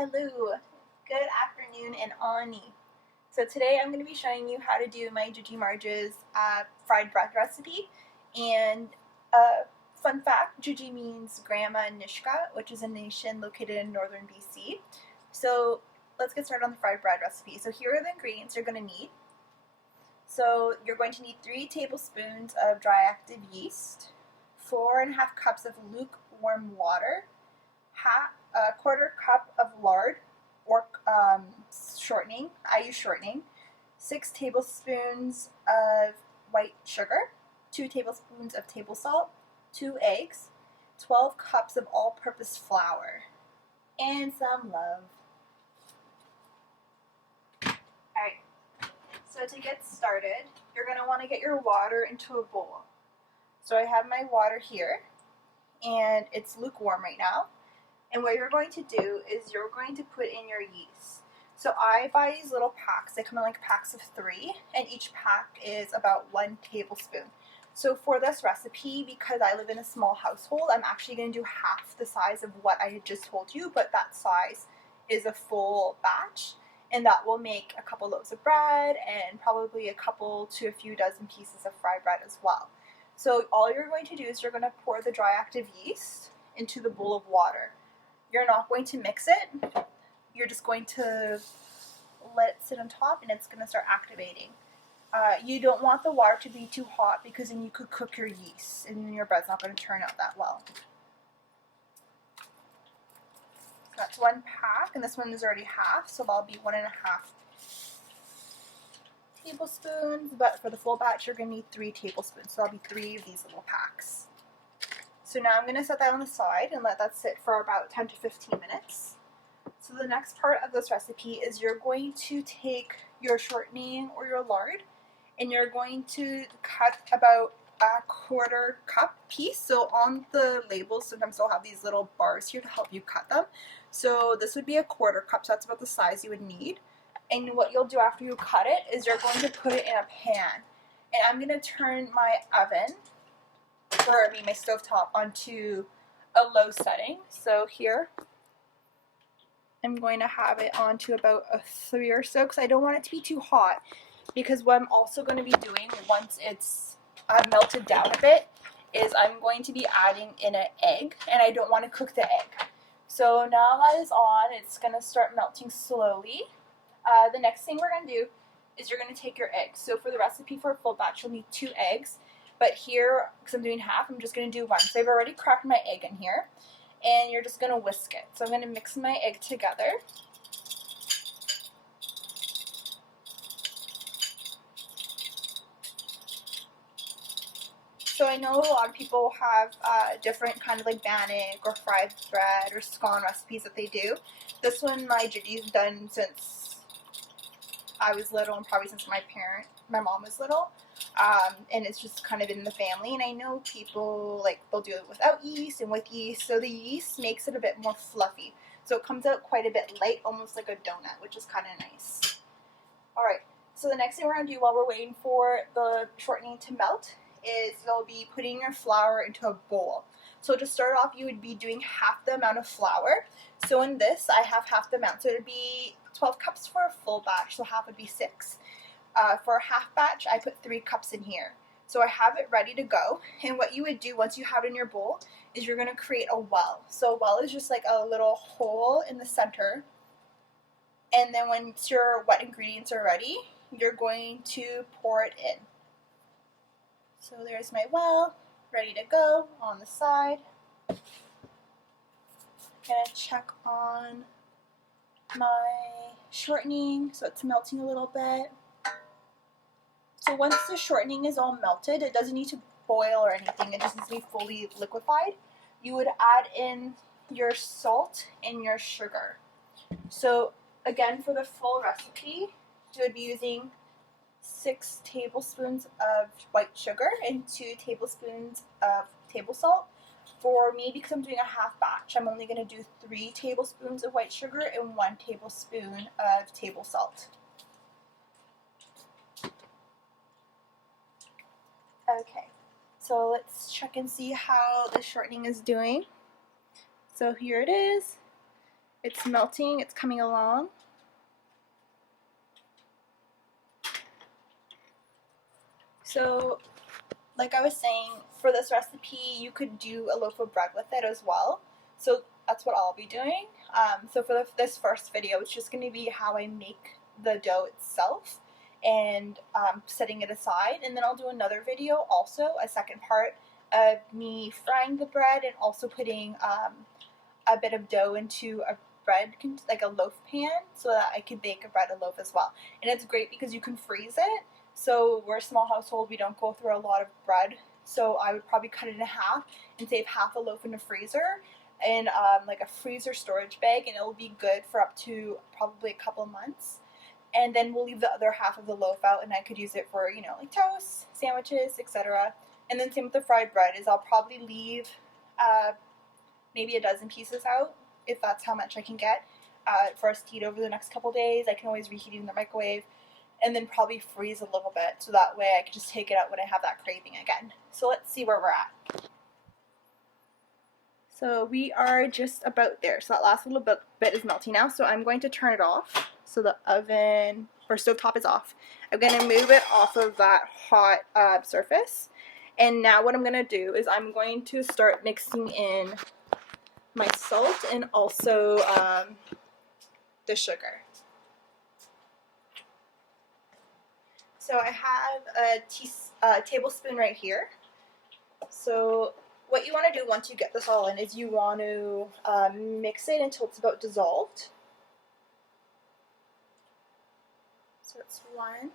Hello, good afternoon and Ani. So today I'm going to be showing you how to do my Gigi Marge's fried bread recipe. And fun fact, Gigi means Grandma Nishka, which is a nation located in northern BC. So let's get started on the fried bread recipe. So here are the ingredients you're going to need. So you're going to need 3 tablespoons of dry active yeast, 4.5 cups of lukewarm water, a quarter cup of lard or shortening. I use shortening. 6 tablespoons of white sugar, 2 tablespoons of table salt, 2 eggs, 12 cups of all-purpose flour, and some love. Alright, so to get started, you're going to want to get your water into a bowl. So I have my water here, and it's lukewarm right now. And what you're going to do is you're going to put in your yeast. So I buy these little packs. They come in like packs of 3, and each pack is about 1 tablespoon. So for this recipe, because I live in a small household, I'm actually going to do half the size of what I had just told you, but that size is a full batch, and that will make a couple loaves of bread and probably a couple to a few dozen pieces of fried bread as well. So all you're going to do is you're going to pour the dry active yeast into the bowl of water. You're not going to mix it, you're just going to let it sit on top and it's going to start activating. You don't want the water to be too hot because then you could cook your yeast and your bread's not going to turn out that well. So that's 1 pack, and this one is already half, so that'll be 1.5 tablespoons, but for the full batch you're going to need 3 tablespoons, so that'll be 3 of these little packs. So now I'm going to set that on the side and let that sit for about 10 to 15 minutes. So the next part of this recipe is you're going to take your shortening or your lard and you're going to cut about a quarter cup piece. So on the labels, sometimes they'll have these little bars here to help you cut them. So this would be a quarter cup, so that's about the size you would need. And what you'll do after you cut it is you're going to put it in a pan. And I'm going to turn my oven, or my stovetop, onto a low setting. So here I'm going to have it onto about a 3 or so because I don't want it to be too hot, because what I'm also going to be doing once it's melted down a bit is I'm going to be adding in an egg, and I don't want to cook the egg. So now that is on, it's going to start melting slowly. The next thing we're going to do is you're going to take your eggs. So for the recipe for a full batch you'll need 2 eggs. But here, because I'm doing half, I'm just going to do 1. So I've already cracked my egg in here, and you're just going to whisk it. So I'm going to mix my egg together. So I know a lot of people have different kind of like bannock or fried bread or scone recipes that they do. This one my Gigi's done since I was little, and probably since my mom was little. And it's just kind of in the family, and I know people, like, they'll do it without yeast and with yeast, so the yeast makes it a bit more fluffy, so it comes out quite a bit light, almost like a donut, which is kind of nice. Alright, so the next thing we're going to do while we're waiting for the shortening to melt is you'll be putting your flour into a bowl. So to start off, you would be doing half the amount of flour. So in this, I have half the amount, so it would be 12 cups for a full batch, so half would be 6. For a half batch, I put 3 cups in here. So I have it ready to go. And what you would do once you have it in your bowl is you're going to create a well. So a well is just like a little hole in the center. And then once your wet ingredients are ready, you're going to pour it in. So there's my well, ready to go on the side. I'm going to check on my shortening so it's melting a little bit. So once the shortening is all melted, it doesn't need to boil or anything, it just needs to be fully liquefied. You would add in your salt and your sugar. So again, for the full recipe, you would be using 6 tablespoons of white sugar and 2 tablespoons of table salt. For me, because I'm doing a half batch, I'm only going to do 3 tablespoons of white sugar and 1 tablespoon of table salt. Okay, so let's check and see how the shortening is doing. So here it is. It's melting, it's coming along. So, like I was saying, for this recipe, you could do a loaf of bread with it as well. So that's what I'll be doing. So for this first video, it's just going to be how I make the dough itself and setting it aside. And then I'll do another video, also a second part of me frying the bread and also putting a bit of dough into a bread, like a loaf pan, so that I can bake a loaf as well. And it's great because you can freeze it. So we're a small household, we don't go through a lot of bread, so I would probably cut it in half and save half a loaf in the freezer in like a freezer storage bag, and it will be good for up to probably a couple months. And then we'll leave the other half of the loaf out, and I could use it for, you know, like toast, sandwiches, etc. And then same with the fried bread, is I'll probably leave maybe a dozen pieces out, if that's how much I can get, for us to eat over the next couple days. I can always reheat it in the microwave. And then probably freeze a little bit, so that way I can just take it out when I have that craving again. So let's see where we're at. So we are just about there. So that last little bit is melting now. So I'm going to turn it off. So the oven or stovetop is off. I'm going to move it off of that hot surface. And now what I'm going to do is I'm going to start mixing in my salt and also the sugar. So I have a tablespoon right here. So what you want to do once you get this all in is you want to mix it until it's about dissolved. So that's 1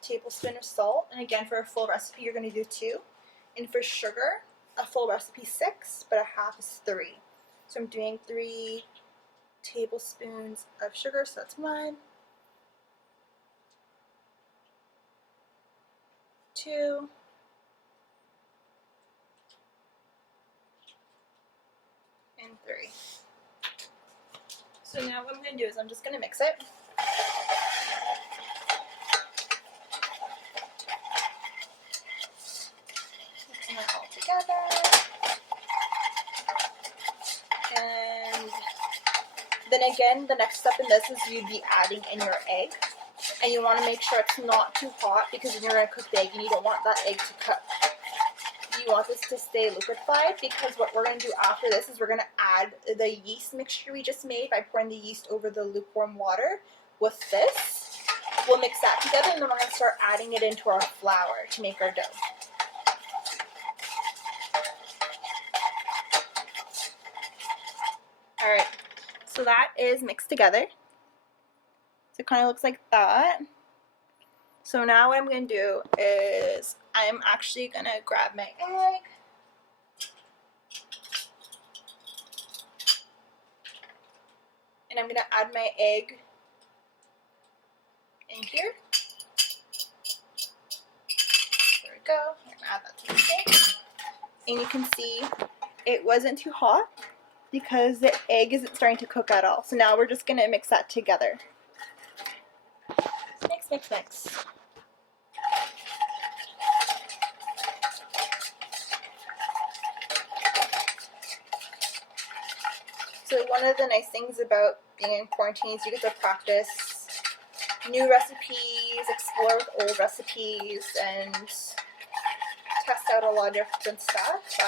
tablespoon of salt. And again, for a full recipe, you're going to do 2. And for sugar, a full recipe 6, but a half is 3. So I'm doing 3 tablespoons of sugar. So that's 1, 2, and 3. So now what I'm going to do is I'm just going to mix it. Mixing it all together. And then again, the next step in this is you'd be adding in your egg. And you want to make sure it's not too hot, because when you're going to cook the egg, and you don't want that egg to cook. You want this to stay liquefied, because what we're going to do after this is we're going to add the yeast mixture we just made by pouring the yeast over the lukewarm water with this. We'll mix that together, and then we're going to start adding it into our flour to make our dough. Alright, so that is mixed together. So it kind of looks like that. So now what I'm going to do is I'm actually going to grab my egg. And I'm going to add my egg in here. There we go. I'm going to add that to the egg. And you can see it wasn't too hot because the egg isn't starting to cook at all. So now we're just going to mix that together. Mix, mix, mix. So one of the nice things about being in quarantine is you get to practice new recipes, explore with old recipes, and test out a lot of different stuff.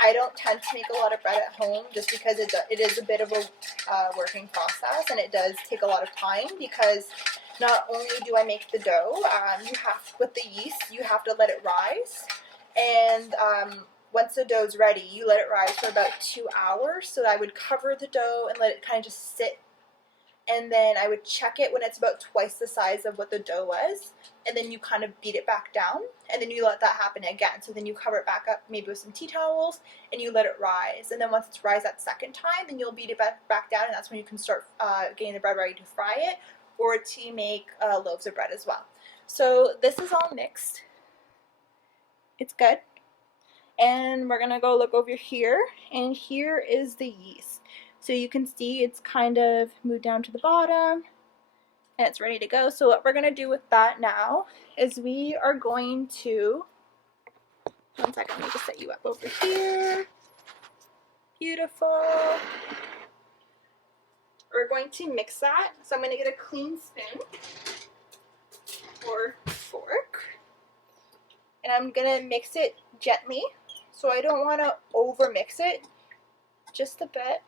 I don't tend to make a lot of bread at home just because it is a bit of a working process, and it does take a lot of time, because not only do I make the dough, with the yeast, you have to let it rise, and once the dough's ready, you let it rise for about 2 hours. So I would cover the dough and let it kind of just sit, and then I would check it when it's about twice the size of what the dough was, and then you kind of beat it back down, and then you let that happen again. So then you cover it back up maybe with some tea towels, and you let it rise, and then once it's rise that second time, then you'll beat it back down, and that's when you can start getting the bread ready to fry it or to make loaves of bread as well. So this is all mixed. It's good. And we're gonna go look over here, and here is the yeast. So you can see it's kind of moved down to the bottom, and it's ready to go. So what we're gonna do with that now is we are going to, one second, let me just set you up over here. Beautiful. we're going to mix that. So I'm going to get a clean spoon or fork, and I'm going to mix it gently. So I don't want to over mix it, just a bit.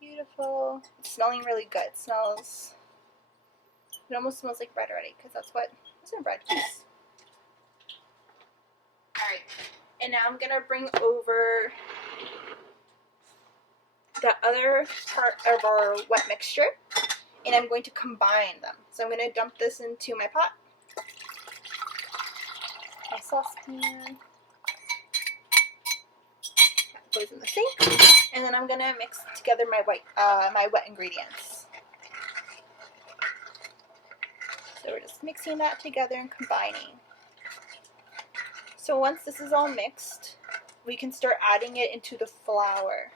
Beautiful. It's smelling really good. It almost smells like bread already, because that's what, it's in bread piece. Alright, and now I'm going to bring over the other part of our wet mixture, and I'm going to combine them. So I'm going to dump this into my pot, my saucepan. That goes in the sink, and then I'm going to mix together my wet ingredients. So we're just mixing that together and combining. So once this is all mixed, we can start adding it into the flour.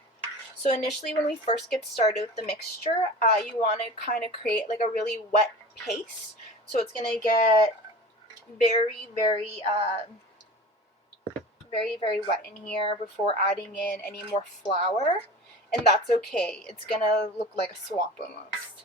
So initially when we first get started with the mixture, you want to kind of create like a really wet paste. So it's going to get very, very wet in here before adding in any more flour. And that's okay. It's going to look like a swamp almost.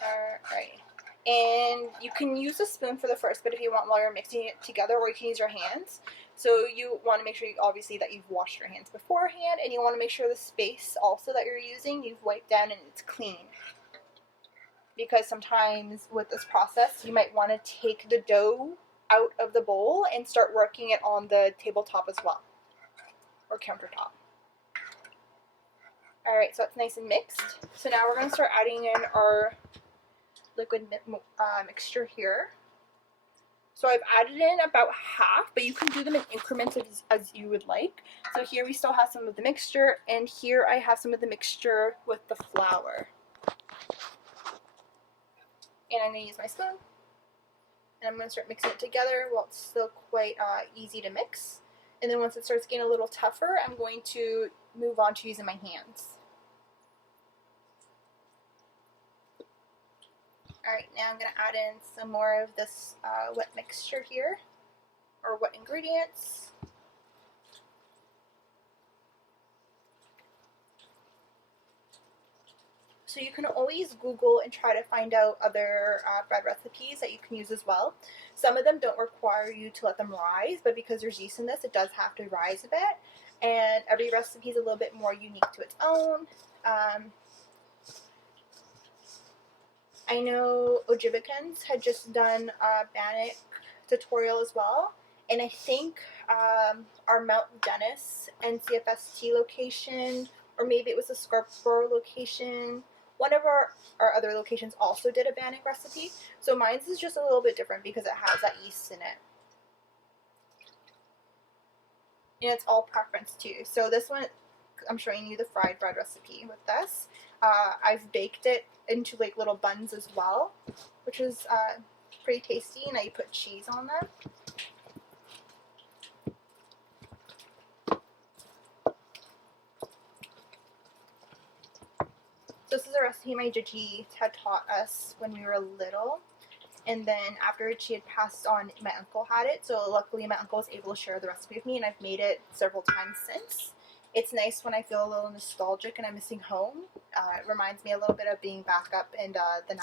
Alright. And you can use a spoon for the first bit if you want while you're mixing it together, or you can use your hands. So you want to make sure, obviously, that you've washed your hands beforehand, and you want to make sure the space also that you're using, you've wiped down and it's clean. Because sometimes with this process, you might want to take the dough out of the bowl and start working it on the tabletop as well, or countertop. Alright, so it's nice and mixed. So now we're going to start adding in our liquid mixture here. So I've added in about half, but you can do them in increments as you would like. So here we still have some of the mixture, and here I have some of the mixture with the flour. And I'm going to use my spoon, and I'm going to start mixing it together while it's still quite easy to mix. And then once it starts getting a little tougher, I'm going to move on to using my hands. Alright, now I'm going to add in some more of this wet mixture here, or wet ingredients. So you can always Google and try to find out other bread recipes that you can use as well. Some of them don't require you to let them rise, but because there's yeast in this, it does have to rise a bit. And every recipe is a little bit more unique to its own. I know Ojibikans had just done a Bannock tutorial as well, and I think our Mount Dennis NCFST location, or maybe it was a Scarborough location, one of our other locations also did a Bannock recipe. So mine's is just a little bit different because it has that yeast in it. And it's all preference too. So this one, I'm showing you the fried bread recipe with this. I've baked it into like little buns as well, which is pretty tasty, and I put cheese on them. This is a recipe my Gigi had taught us when we were little, and then after she had passed on, my uncle had it, so luckily my uncle was able to share the recipe with me, and I've made it several times since. It's nice when I feel a little nostalgic and I'm missing home. It reminds me a little bit of being back up in the